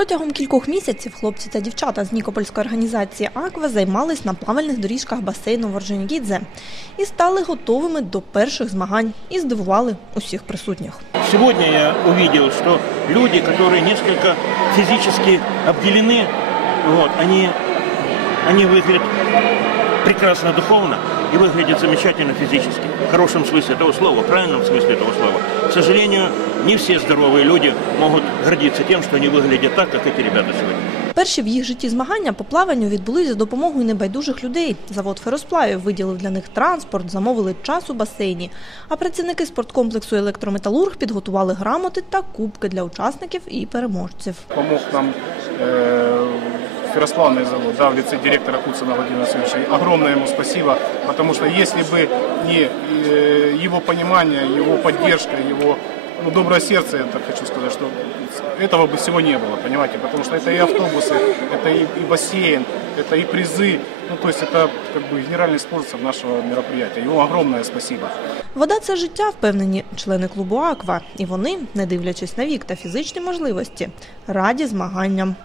Протягом кількох місяців хлопці та дівчата з Нікопольської організації «Аква» займались на плавальних доріжках басейну Ворженігідзе і стали готовими до перших змагань і здивували усіх присутніх. Сегодня я увидел, что люди, которые несколько физически обделены, вот, они, они выглядят прекрасно духовно и выглядят замечательно физически. В хорошем смысле этого слова, в правильном смысле этого слова. К сожалению, не все здоровые люди могут гордиться тем, что они выглядят так, как эти ребята сегодня. Перші в їх житті змагання по плаванню відбулись за допомогою небайдужих людей. Завод феросплавів виділив для них транспорт, замовили час у басейні. А працівники спорткомплексу електрометалург підготували грамоти та кубки для учасників і переможців. помог нам э, ферросплавный завод, да, в лице директора Куцина Владимира Васильевича. Огромное ему спасибо, потому что если бы не э, его понимание, его поддержка, его ну, доброе сердце, я так хочу сказать, что этого бы всего не было, понимаете, потому что это и автобусы, это и, и бассейн, это и призы, ну то есть это как бы генеральный спонсор нашего мероприятия. Ему огромное спасибо. Вода це життя, впевнені члени клубу Аква. І вони, не дивлячись на вік та фізичні можливості, раді змаганням.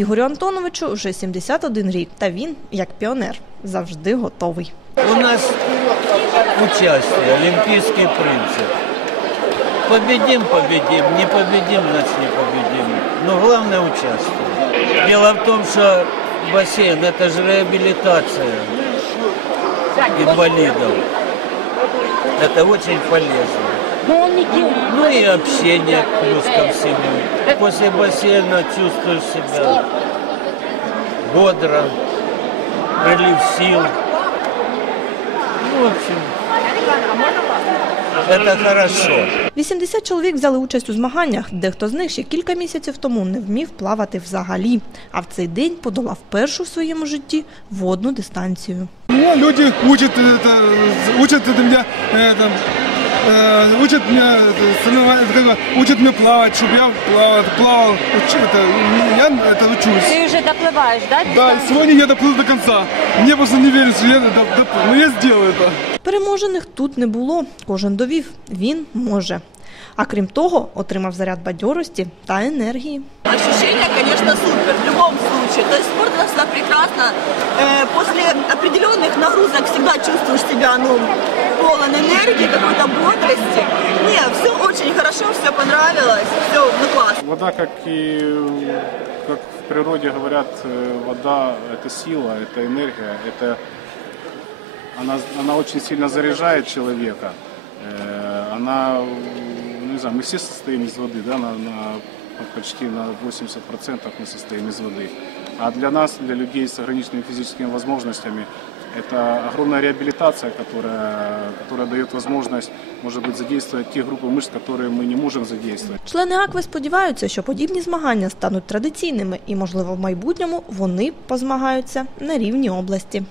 Ігорю Антоновичу вже 71 рік, та він, як піонер, завжди готовий. У нас участие, олимпийский принцип. Победим, победим, не победим, значит не победим. Но главное участие. Дело в том, что бассейн это же реабилитация инвалидов. Это очень полезно Ну и общение плюс ко всему. После бассейна чувствуешь себя бодро, прилив сил. Ну, в общем, это хорошо. 80 чоловік взяли участь у змаганнях. Дехто з них ще кілька місяців тому не вмів плавати взагалі. А в цей день подолав першу в своєму житті водну дистанцію. Меня люди учат это, учат это меня, это, э, учат меня, это, соревновать- как бы, учат меня плавать, чтобы я плавал, плавал, Уч- это, я это учусь. Ты уже доплываешь, да? Да, и сегодня я доплыл до конца. Мне просто не верится, что я доп- доплыл, но я сделаю это. Переможених тут не було. Кожен довів, він може. А крім того, отримав заряд бадьорості та енергії. Ощущения, конечно, супер, в любом случае. То есть спорт это всегда прекрасно. Э, после определенных нагрузок всегда чувствуешь себя, ну, полон энергии, какой-то бодрости. Не, все очень хорошо, все понравилось, все, ну, классно. Вода, как и как в природе говорят, э, вода это сила, это энергия, это она, она очень сильно заряжает человека. Э, Она, ну, не знаю, мы все состоим из воды, да, на, на почти на 80% мы состоим из воды. А для нас, для людей с ограниченными физическими возможностями, это огромная реабилитация, которая, которая дает возможность, может быть, задействовать те группы мышц, которые мы не можем задействовать. Члени Акви сподіваються, що подібні змагання стануть традиційними і, можливо, в майбутньому вони позмагаються на рівні області.